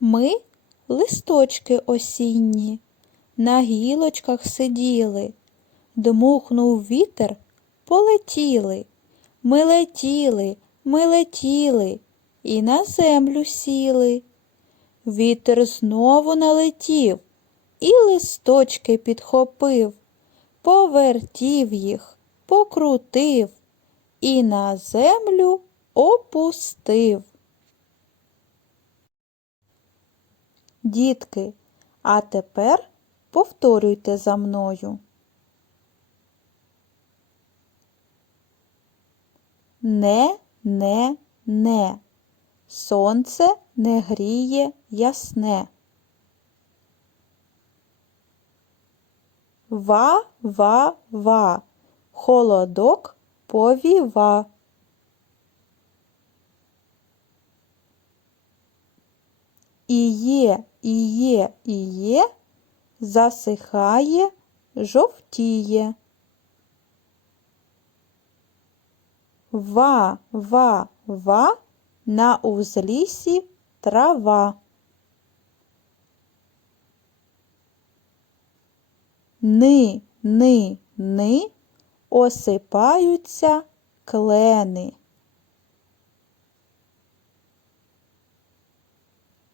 Ми листочки осінні, на гілочках сиділи, дмухнув вітер, полетіли. Ми летіли, ми летіли і на землю сіли. Вітер знову налетів і листочки підхопив, повертів їх, покрутив і на землю опустив. Дітки, а тепер повторюйте за мною. Не, не, не. Сонце не гріє ясне. Ва, ва, ва. Холодок повіва. І є, і є, і є, засихає, жовтіє. Ва, ва, ва, на узлісі трава. Ни, ни, ни, осипаються клени.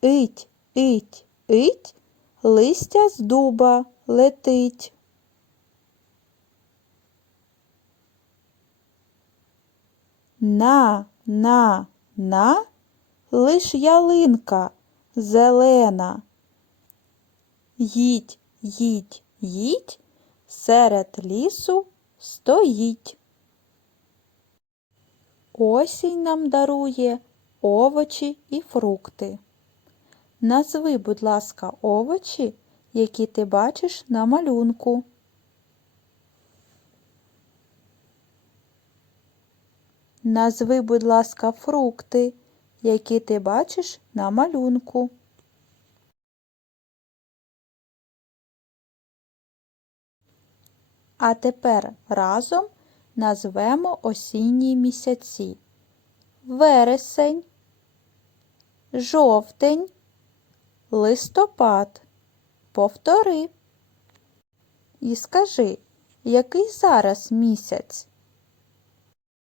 Ить, ить, ить, листя з дуба летить. На, на, на, лиш ялинка зелена. Їдь, їдь, їдь, серед лісу стоїть. Осінь нам дарує овочі і фрукти. Назви, будь ласка, овочі, які ти бачиш на малюнку. Назви, будь ласка, фрукти, які ти бачиш на малюнку. А тепер разом назвемо осінні місяці. Вересень, жовтень, листопад. Повтори. І скажи, який зараз місяць?